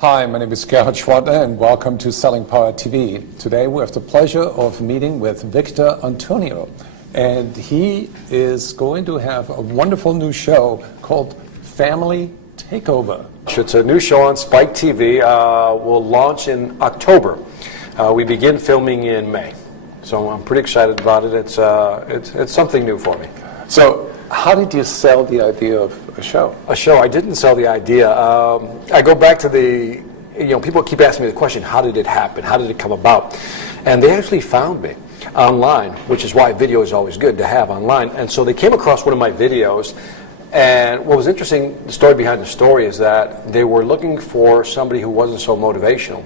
Hi, my name is Gerhard Schwartner and welcome to Selling Power TV. Today we have the pleasure of meeting with Victor Antonio, and he is going to have a wonderful new show called Family Takeover. It's a new show on Spike TV. We'll launch in October. We begin filming in May, so I'm pretty excited about it. It's something new for me. So, how did you sell the idea of a show? A show. I didn't sell the idea. I go back to people keep asking me the question, how did it happen? How did it come about? And they actually found me online, which is why video is always good to have online. And so they came across one of my videos. And what was interesting, the story behind the story, is that they were looking for somebody who wasn't so motivational.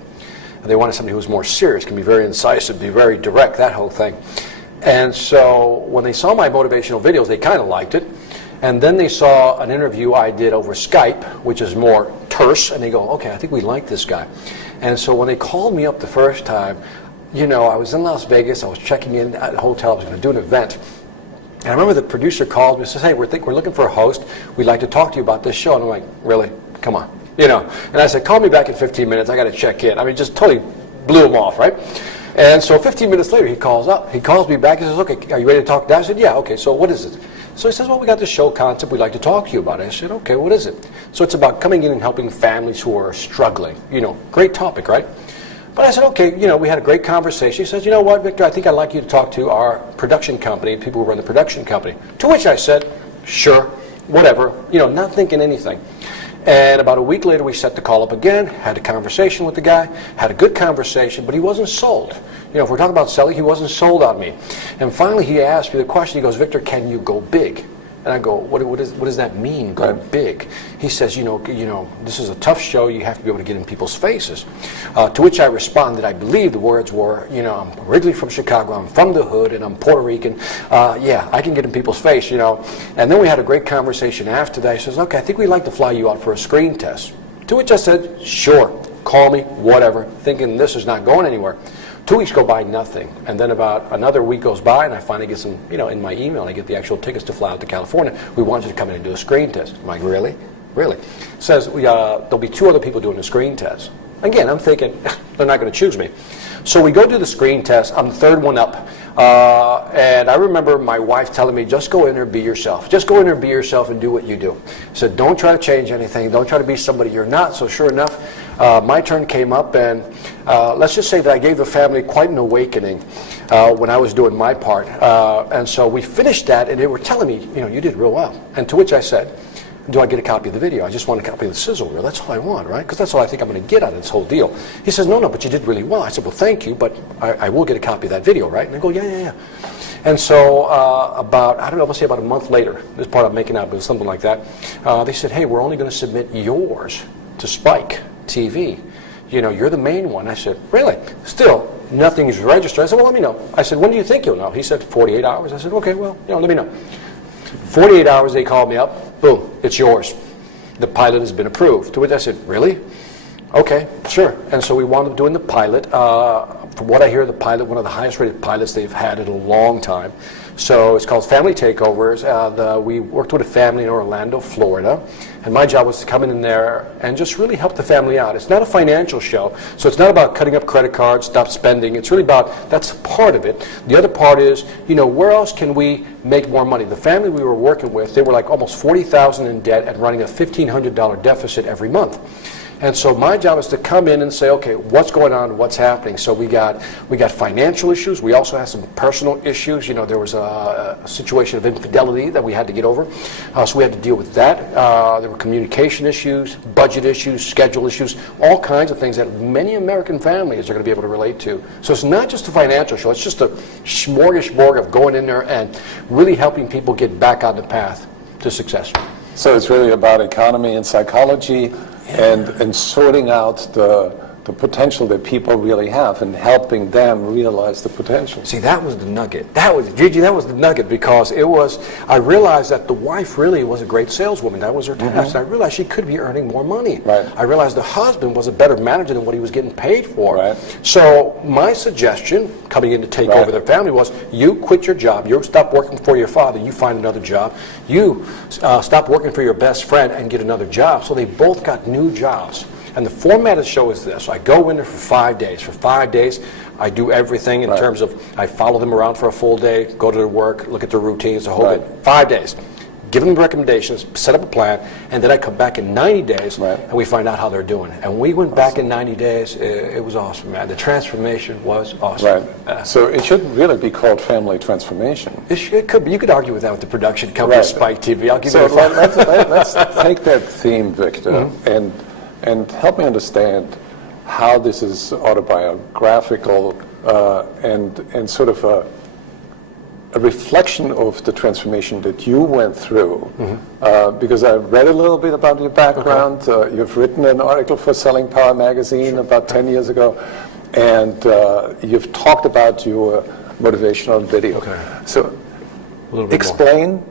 They wanted somebody who was more serious, can be very incisive, be very direct, that whole thing. And so when they saw my motivational videos, they kind of liked it. And then they saw an interview I did over Skype, which is more terse, and they go, okay, I think we like this guy. And so when they called me up the first time, I was in Las Vegas, I was checking in at a hotel, I was going to do an event. And I remember the producer called me and says, hey, we're looking for a host. We'd like to talk to you about this show. And I'm like, really? Come on. And I said, call me back in 15 minutes. I got to check in. I mean, just totally blew him off, right? And so 15 minutes later, he calls up. He calls me back. He says, okay, are you ready to talk now? I said, yeah, okay, so what is it? So he says, well, we got this show concept. We'd like to talk to you about it. I said, okay, what is it? So it's about coming in and helping families who are struggling. Great topic, right? But I said, okay, we had a great conversation. He says, you know what, Victor, I think I'd like you to talk to our production company, people who run the production company. To which I said, sure, whatever, not thinking anything. And about a week later, we set the call up again, had a conversation with the guy, had a good conversation, but he wasn't sold. If we're talking about selling, he wasn't sold on me. And finally, he asked me the question, he goes, Victor, can you go big? And I go, what does that mean, go big? He says, this is a tough show, you have to be able to get in people's faces. To which I responded, I believe the words were, I'm originally from Chicago, I'm from the hood, and I'm Puerto Rican. Yeah, I can get in people's face, And then we had a great conversation after that. He says, okay, I think we'd like to fly you out for a screen test. To which I said, sure, call me, whatever, thinking this is not going anywhere. 2 weeks go by, nothing. And then about another week goes by, and I finally get some, in my email, I get the actual tickets to fly out to California. We want you to come in and do a screen test. I'm like, really? Really? Says, there'll be 2 other people doing the screen test. Again, I'm thinking, they're not going to choose me. So we go do the screen test. I'm the third one up. And I remember my wife telling me, just go in there, be yourself. Just go in there, be yourself, and do what you do. Said, don't try to change anything. Don't try to be somebody you're not. So sure enough, my turn came up, and let's just say that I gave the family quite an awakening when I was doing my part. And so we finished that, and they were telling me, you did real well. And to which I said, do I get a copy of the video? I just want a copy of the sizzle reel. That's all I want, right? Because that's all I think I'm going to get out of this whole deal. He says, no, but you did really well. I said, well, thank you, but I will get a copy of that video, right? And I go, yeah. And so about a month later, this part I'm making up, but something like that, they said, hey, we're only going to submit yours to Spike TV. You're the main one. I said, really? Still, nothing's registered. I said, well, let me know. I said, when do you think you'll know? He said, 48 hours. I said, okay, well, let me know. 48 hours, they called me up. Boom, it's yours. The pilot has been approved. To which I said, really? Okay, sure. And so we wound up doing the pilot. From what I hear, the pilot, one of the highest rated pilots they've had in a long time. So it's called Family Takeovers. We worked with a family in Orlando, Florida. And my job was to come in there and just really help the family out. It's not a financial show, so it's not about cutting up credit cards, stop spending. It's really about, that's part of it. The other part is, where else can we make more money? The family we were working with, they were like almost $40,000 in debt and running a $1,500 deficit every month. And so my job is to come in and say, okay, what's going on, what's happening? So we got financial issues. We also had some personal issues. There was a situation of infidelity that we had to get over. So we had to deal with that. There were communication issues, budget issues, schedule issues, all kinds of things that many American families are going to be able to relate to. So it's not just a financial show. It's just a smorgasbord of going in there and really helping people get back on the path to success. So it's really about economy and psychology. And sorting out the potential that people really have and helping them realize the potential. See, that was the nugget. Gigi, that was the nugget, because I realized that the wife really was a great saleswoman. That was her task. I realized she could be earning more money. Right. I realized the husband was a better manager than what he was getting paid for. Right. So my suggestion, coming in to take over their family, was you quit your job, you stop working for your father, you find another job, you stop working for your best friend and get another job. So they both got new jobs. And the format of the show is this. I go in there for 5 days. For 5 days, I do everything in terms of I follow them around for a full day, go to their work, look at their routines, the whole bit. 5 days. Give them recommendations, set up a plan, and then I come back in 90 days and we find out how they're doing. And we went back in 90 days. It was awesome, man. The transformation was awesome. Right. So it shouldn't really be called Family Transformation. It could be. You could argue with that with the production company, Spike TV. I'll give you let's take that theme, Victor, and help me understand how this is autobiographical and sort of a reflection of the transformation that you went through, because I read a little bit about your background. You've written an article for Selling Power magazine about 10 years ago, and you've talked about your motivational video. So explain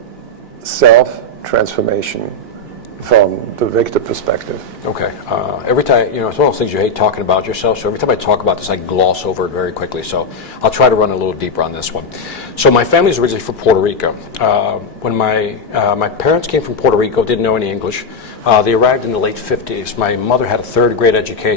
self-transformation from the Victor perspective. Okay. Every time, it's one of those things you hate talking about yourself, so every time I talk about this, I gloss over it very quickly. So I'll try to run a little deeper on this one. So my family's originally from Puerto Rico. When my parents came from Puerto Rico, didn't know any English. They arrived in the late 50s. My mother had a third grade education.